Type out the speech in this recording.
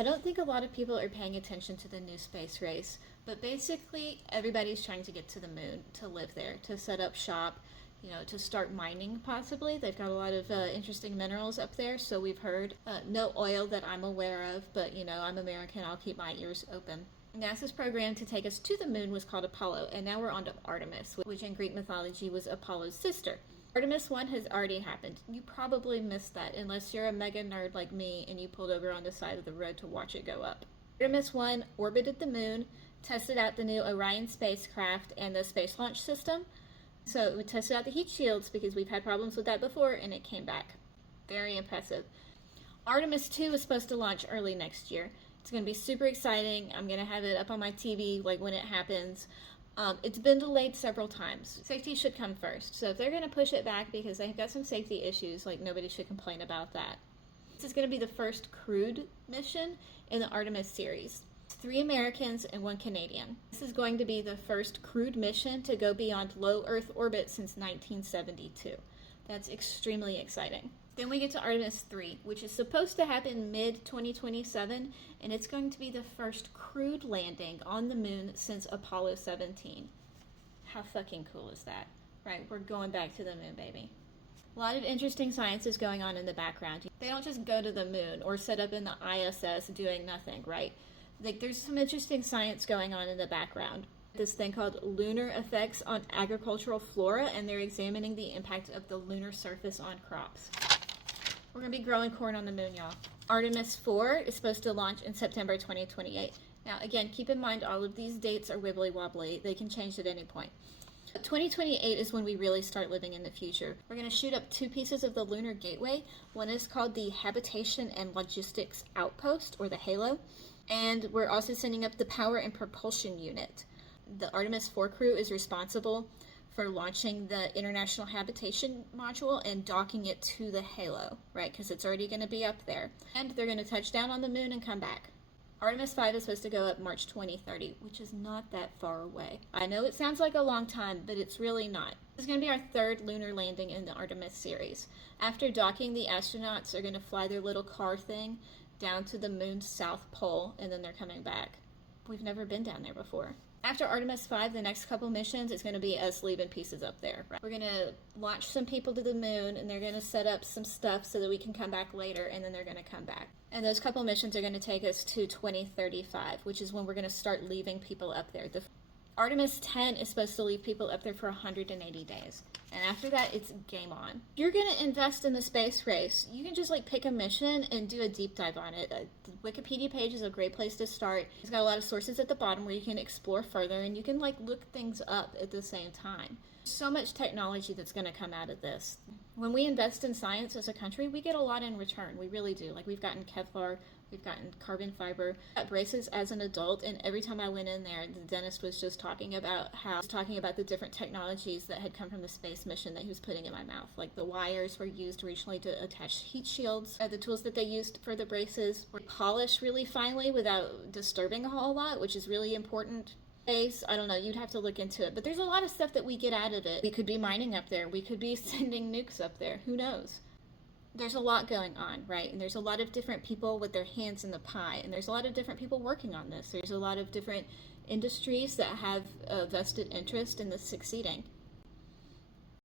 I don't think a lot of people are paying attention to the new space race, but basically everybody's trying to get to the moon, to live there, to set up shop, to start mining possibly. They've got a lot of interesting minerals up there, so we've heard. No oil that I'm aware of, but I'm American, I'll keep my ears open. NASA's program to take us to the moon was called Apollo, and now we're on to Artemis, which in Greek mythology was Apollo's sister. Artemis 1 has already happened. You probably missed that unless you're a mega nerd like me and you pulled over on the side of the road to watch it go up. Artemis 1 orbited the moon, tested out the new Orion spacecraft and the Space Launch System. So we tested out the heat shields because we've had problems with that before, and it came back. Very impressive. Artemis 2 is supposed to launch early next year. It's going to be super exciting. I'm going to have it up on my TV when it happens. It's been delayed several times. Safety should come first. So if they're going to push it back because they've got some safety issues, nobody should complain about that. This is going to be the first crewed mission in the Artemis series. 3 Americans and 1 Canadian. This is going to be the first crewed mission to go beyond low Earth orbit since 1972. That's extremely exciting. Then we get to Artemis 3, which is supposed to happen mid-2027, and it's going to be the first crewed landing on the moon since Apollo 17. How fucking cool is that? Right, we're going back to the moon, baby. A lot of interesting science is going on in the background. They don't just go to the moon or set up in the ISS doing nothing, right? There's some interesting science going on in the background. This thing called lunar effects on agricultural flora, and they're examining the impact of the lunar surface on crops. We're going to be growing corn on the moon, y'all. Artemis 4 is supposed to launch in September 2028. Now, again, keep in mind all of these dates are wibbly-wobbly. They can change at any point. 2028 is when we really start living in the future. We're going to shoot up 2 pieces of the Lunar Gateway. One is called the Habitation and Logistics Outpost, or the HALO. And we're also sending up the Power and Propulsion Unit. The Artemis 4 crew is responsible for launching the International Habitation Module and docking it to the HALO, right? Because it's already going to be up there. And they're going to touch down on the moon and come back. Artemis 5 is supposed to go up March 2030, which is not that far away. I know it sounds like a long time, but it's really not. This is going to be our 3rd lunar landing in the Artemis series. After docking, the astronauts are going to fly their little car thing down to the moon's south pole, and then they're coming back. We've never been down there before. After Artemis 5, the next couple missions is going to be us leaving pieces up there. Right? We're going to launch some people to the moon, and they're going to set up some stuff so that we can come back later, and then they're going to come back. And those couple missions are going to take us to 2035, which is when we're going to start leaving people up there. The Artemis 10 is supposed to leave people up there for 180 days. And after that, it's game on. If you're going to invest in the space race, you can just pick a mission and do a deep dive on it. The Wikipedia page is a great place to start. It's got a lot of sources at the bottom where you can explore further, and you can look things up at the same time. So much technology that's going to come out of this. When we invest in science as a country, we get a lot in return. We really do. We've gotten Kevlar, we've gotten carbon fiber. I got braces as an adult, and every time I went in there, the dentist was just talking about the different technologies that had come from the space mission that he was putting in my mouth. The wires were used originally to attach heat shields. The tools that they used for the braces were polished really finely without disturbing a whole lot, which is really important. I don't know, you'd have to look into it, but there's a lot of stuff that we get out of it. We could be mining up there, we could be sending nukes up there, who knows? There's a lot going on, right? And there's a lot of different people with their hands in the pie, and there's a lot of different people working on this. There's a lot of different industries that have a vested interest in this succeeding.